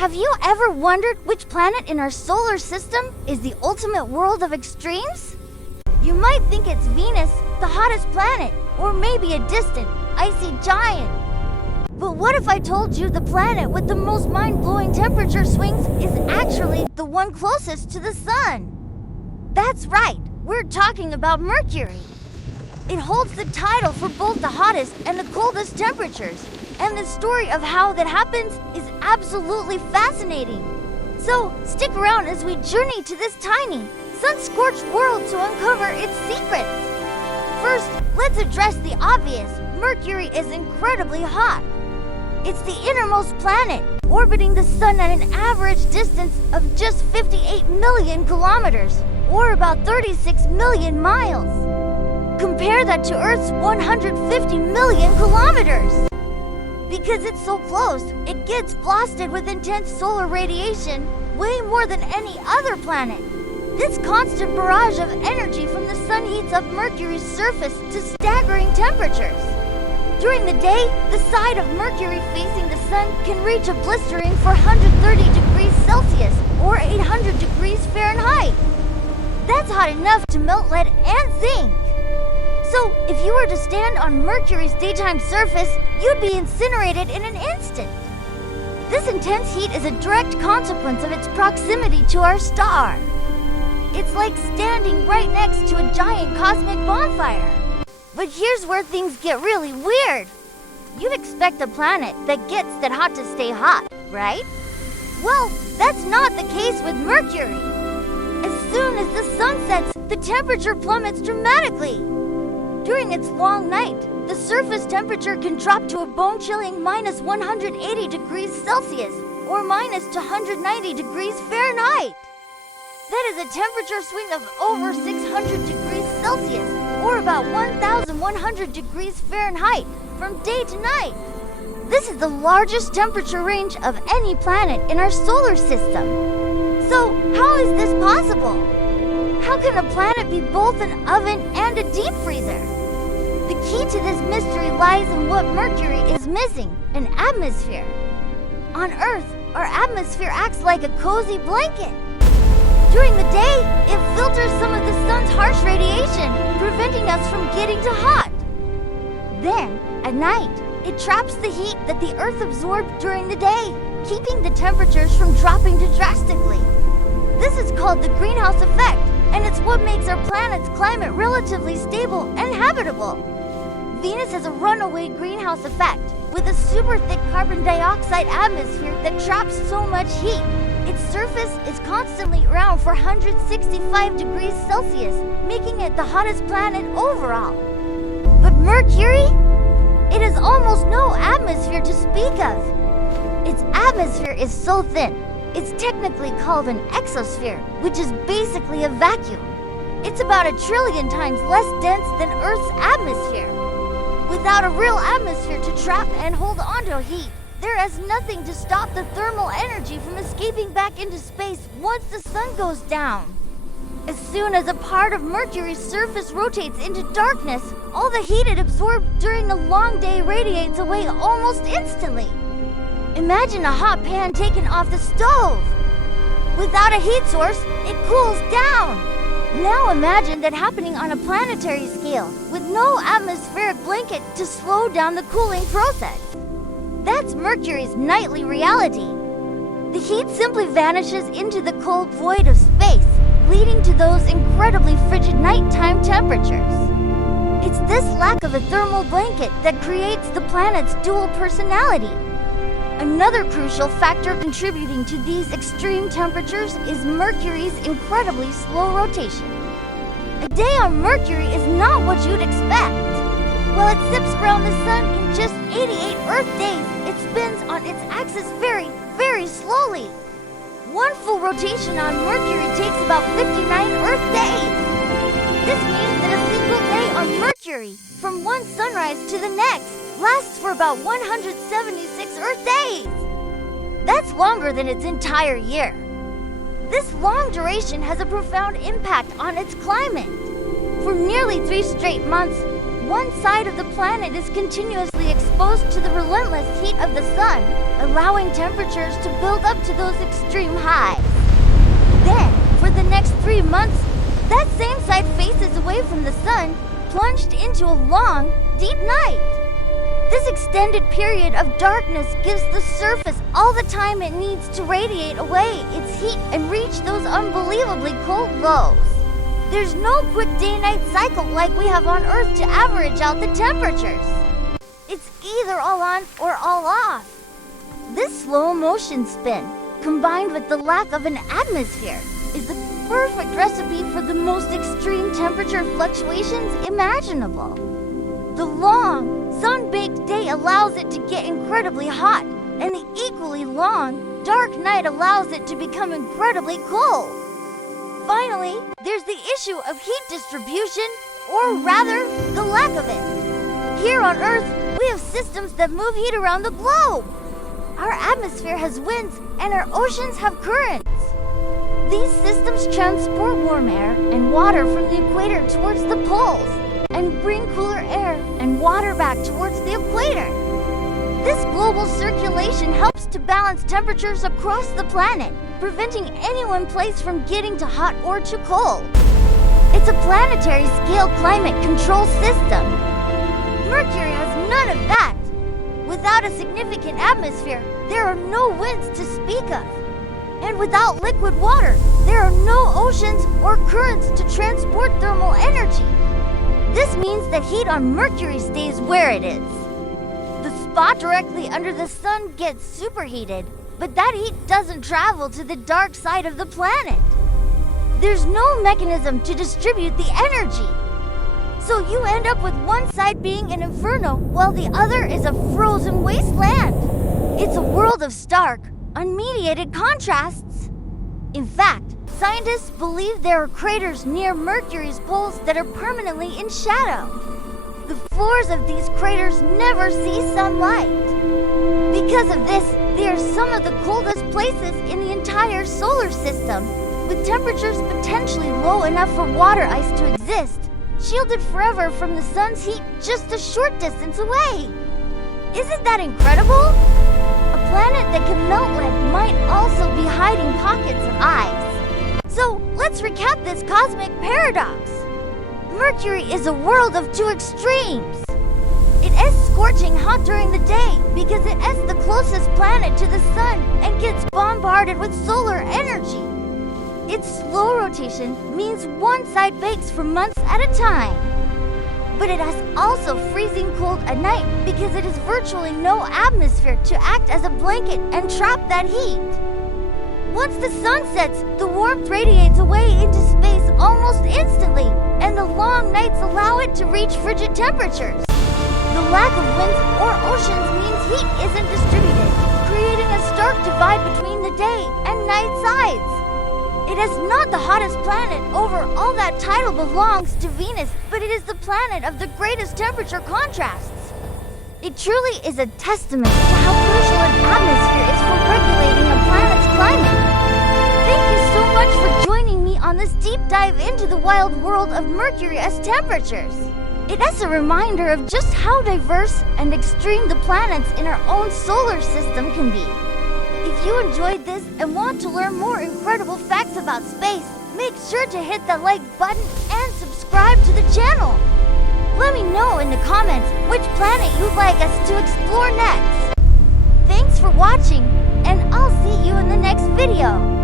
Have you ever wondered which planet in our solar system is the ultimate world of extremes? You might think it's Venus, the hottest planet, or maybe a distant, icy giant. But what if I told you the planet with the most mind-blowing temperature swings is actually the one closest to the sun? That's right, we're talking about Mercury. It holds the title for both the hottest and the coldest temperatures, and the story of how that happens is absolutely fascinating. So stick around as we journey to this tiny, sun-scorched world to uncover its secrets. First, let's address the obvious. Mercury is incredibly hot. It's the innermost planet, orbiting the sun at an average distance of just 58 million kilometers, or about 36 million miles. Compare that to Earth's 150 million kilometers. Because it's so close, it gets blasted with intense solar radiation, way more than any other planet. This constant barrage of energy from the sun heats up Mercury's surface to staggering temperatures. During the day, the side of Mercury facing the sun can reach a blistering 430 degrees Celsius or 800 degrees Fahrenheit. That's hot enough to melt lead and zinc. So, if you were to stand on Mercury's daytime surface, you'd be incinerated in an instant. This intense heat is a direct consequence of its proximity to our star. It's like standing right next to a giant cosmic bonfire. But here's where things get really weird. You'd expect a planet that gets that hot to stay hot, right? Well, that's not the case with Mercury. As soon as the sun sets, the temperature plummets dramatically. During its long night, the surface temperature can drop to a bone-chilling minus 180 degrees Celsius or minus 290 degrees Fahrenheit. That is a temperature swing of over 600 degrees Celsius or about 1,100 degrees Fahrenheit from day to night. This is the largest temperature range of any planet in our solar system. So, how is this possible? How can a planet be both an oven and a deep freezer? The key to this mystery lies in what Mercury is missing, an atmosphere. On Earth, our atmosphere acts like a cozy blanket. During the day, it filters some of the sun's harsh radiation, preventing us from getting too hot. Then, at night, it traps the heat that the Earth absorbed during the day, keeping the temperatures from dropping too drastically. This is called the greenhouse effect, and it's what makes our planet's climate relatively stable and habitable. Venus has a runaway greenhouse effect, with a super thick carbon dioxide atmosphere that traps so much heat. Its surface is constantly around 465 degrees Celsius, making it the hottest planet overall. But Mercury? It has almost no atmosphere to speak of. Its atmosphere is so thin, it's technically called an exosphere, which is basically a vacuum. It's about 1 trillion times less dense than Earth's atmosphere. Without a real atmosphere to trap and hold onto heat, there is nothing to stop the thermal energy from escaping back into space once the sun goes down. As soon as a part of Mercury's surface rotates into darkness, all the heat it absorbed during the long day radiates away almost instantly. Imagine a hot pan taken off the stove. Without a heat source, it cools down. Now imagine that happening on a planetary scale, with no atmospheric blanket to slow down the cooling process. That's Mercury's nightly reality. The heat simply vanishes into the cold void of space, leading to those incredibly frigid nighttime temperatures. It's this lack of a thermal blanket that creates the planet's dual personality. Another crucial factor contributing to these extreme temperatures is Mercury's incredibly slow rotation. A day on Mercury is not what you'd expect. While it zips around the sun in just 88 Earth days, it spins on its axis very, very slowly. One full rotation on Mercury takes about 59 Earth days. This means that a single day on Mercury, from one sunrise to the next, lasts for about 176 Earth days. That's longer than its entire year. This long duration has a profound impact on its climate. For nearly 3 straight months, one side of the planet is continuously exposed to the relentless heat of the sun, allowing temperatures to build up to those extreme highs. Then, for the next 3 months, that same side faces away from the sun, plunged into a long, deep night. This extended period of darkness gives the surface all the time it needs to radiate away its heat and reach those unbelievably cold lows. There's no quick day-night cycle like we have on Earth to average out the temperatures. It's either all on or all off. This slow motion spin, combined with the lack of an atmosphere, is the perfect recipe for the most extreme temperature fluctuations imaginable. The long, sun-baked day allows it to get incredibly hot, and the equally long, dark night allows it to become incredibly cold. Finally, there's the issue of heat distribution, or rather, the lack of it. Here on Earth, we have systems that move heat around the globe. Our atmosphere has winds, and our oceans have currents. These systems transport warm air and water from the equator towards the poles, and bring cooler air and water back towards the equator. This global circulation helps to balance temperatures across the planet, preventing any one place from getting too hot or too cold. It's a planetary scale climate control system. Mercury has none of that. Without a significant atmosphere, there are no winds to speak of. And without liquid water, there are no oceans or currents to transport thermal energy. This means that heat on Mercury stays where it is. The spot directly under the sun gets superheated, but that heat doesn't travel to the dark side of the planet. There's no mechanism to distribute the energy. So you end up with one side being an inferno while the other is a frozen wasteland. It's a world of stark, unmediated contrasts. In fact, scientists believe there are craters near Mercury's poles that are permanently in shadow. The floors of these craters never see sunlight. Because of this, they are some of the coldest places in the entire solar system, with temperatures potentially low enough for water ice to exist, shielded forever from the sun's heat just a short distance away. Isn't that incredible? A planet that can melt lead might also be hiding pockets of ice. So let's recap this cosmic paradox. Mercury is a world of two extremes. It is scorching hot during the day because it is the closest planet to the sun and gets bombarded with solar energy. Its slow rotation means one side bakes for months at a time. But it has also freezing cold at night because it has virtually no atmosphere to act as a blanket and trap that heat. Once the sun sets, the warmth radiates away into space almost instantly, and the long nights allow it to reach frigid temperatures. The lack of winds or oceans means heat isn't distributed, creating a stark divide between the day and night sides. It is not the hottest planet overall. That title belongs to Venus, but it is the planet of the greatest temperature contrasts. It truly is a testament to how crucial an atmosphere is for regulating a planet's climate. Thank you so much for joining me on this deep dive into the wild world of Mercury's temperatures. It is a reminder of just how diverse and extreme the planets in our own solar system can be. If you enjoyed this and want to learn more incredible facts about space, make sure to hit that like button and subscribe to the channel. Let me know in the comments which planet you'd like us to explore next. Thanks for watching, and I'll see you in the next video.